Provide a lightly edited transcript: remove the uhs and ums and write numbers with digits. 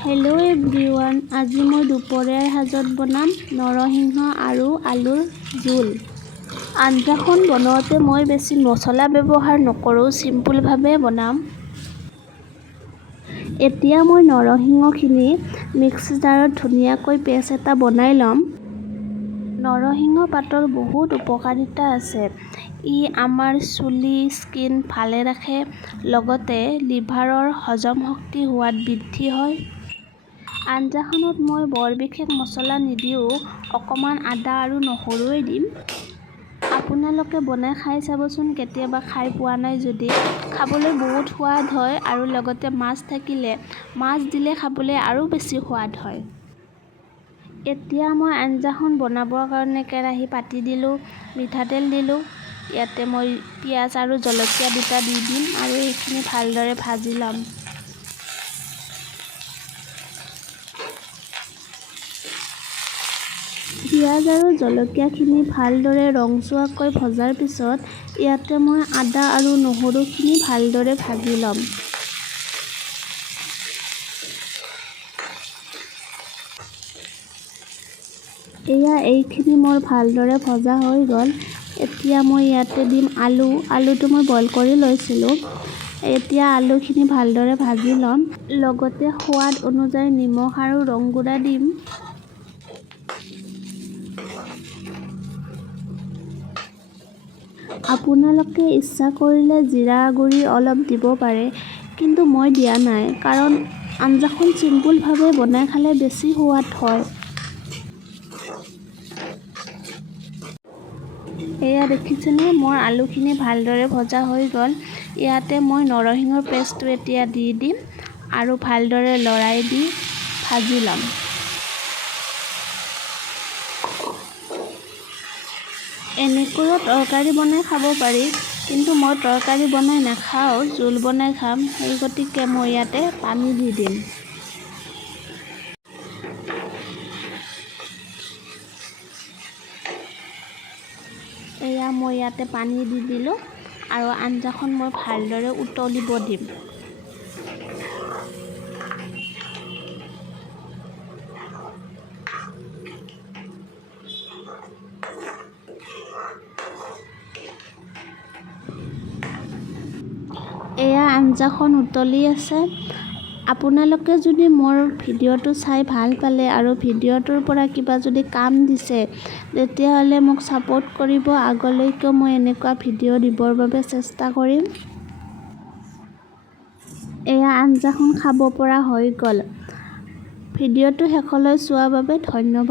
Hello' everyone, আজি মই দুপৰীয়াৰ সাজত বনাম নৰসিংহ আৰু আলুৰ জোল। আঞ্জাখন বনাওঁতে মই বেছি মছলা ব্যৱহাৰ নকৰোঁ, চিম্পুলভাৱে বনাম। এতিয়া মই নৰসিংহখিনি মিক্সি জাৰত ধুনীয়াকৈ পেষ্ট এটা বনাই ল'ম। নৰসিংহ পাতৰ বহুত উপকাৰিতা আছে। ই আমাৰ চুলি, স্কিন ভালে ৰাখে, লগতে লিভাৰৰ হজম শক্তি হোৱাত বৃদ্ধি হয়। আঞ্জাখনত মই বৰ বিশেষ মছলা নিদিওঁ, অকণমান আদা আৰু নহৰুৱে দিম। আপোনালোকে বনাই খাই চাবচোন, কেতিয়াবা খাই পোৱা নাই যদি। খাবলৈ বহুত সোৱাদ হয় আৰু লগতে মাছ থাকিলে, মাছ দিলে খাবলৈ আৰু বেছি সোৱাদ হয়। এতিয়া মই আঞ্জাখন বনাবৰ কাৰণে কেৰাহী পাতি দিলোঁ, মিঠাতেল দিলোঁ। ইয়াতে মই পিঁয়াজ আৰু জলকীয়া দুটা দি দিম আৰু এইখিনি ভালদৰে ভাজি ল'ম। পিঁয়াজ আৰু জলকীয়াখিনি ভালদৰে ৰংচোৱাকৈ ভজাৰ পিছত ইয়াতে মই আদা আৰু নহৰুখিনি ভালদৰে ভাজি ল'ম। এইখিনি মোৰ ভালদৰে ভজা হৈ গ'ল। এতিয়া মই ইয়াতে দিম আলুটো মই বইল কৰি লৈছিলোঁ। এতিয়া আলুখিনি ভালদৰে ভাজি ল'ম, লগতে সোৱাদ অনুযায়ী নিমখ আৰু ৰং গুড়া দিম। আপোনালোকে ইচ্ছা কৰিলে জিৰা গুড়ি অলপ দিব পাৰে, কিন্তু মই দিয়া নাই, কাৰণ আঞ্জাখন চিম্পুলভাৱে বনাই খালে বেছি সোৱাদ হয়। এয়া দেখিছেনে, মোৰ আলুখিনি ভালদৰে ভজা হৈ গ'ল। ইয়াতে মই নৰসিংহৰ পেষ্টটো এতিয়া দি দিম আৰু ভালদৰে লৰাই দি ভাজি ল'ম। এনেকৈও তৰকাৰী বনাই খাব পাৰি, কিন্তু মই তৰকাৰী বনাই নাখাওঁ, জোল বনাই খাম। সেই গতিকে মই ইয়াতে পানী দি দিম। এয়া মই ইয়াতে পানী দি দিলোঁ আৰু আঞ্জাখন মই ভালদৰে উতলিব দিম। এয়া আঞ্জাখন উতলি আছে। আপোনালোকে যদি মোৰ ভিডিঅ'টো চাই ভাল পালে আৰু ভিডিঅ'টোৰ পৰা কিবা যদি কাম দিছে, তেতিয়াহ'লে মোক ছাপোৰ্ট কৰিব। আগলৈকেও মই এনেকুৱা ভিডিঅ' দিবৰ বাবে চেষ্টা কৰিম। এয়া আঞ্জাখন খাব পৰা হৈ গ'ল। ভিডিঅ'টো শেষলৈ চোৱাৰ বাবে ধন্যবাদ।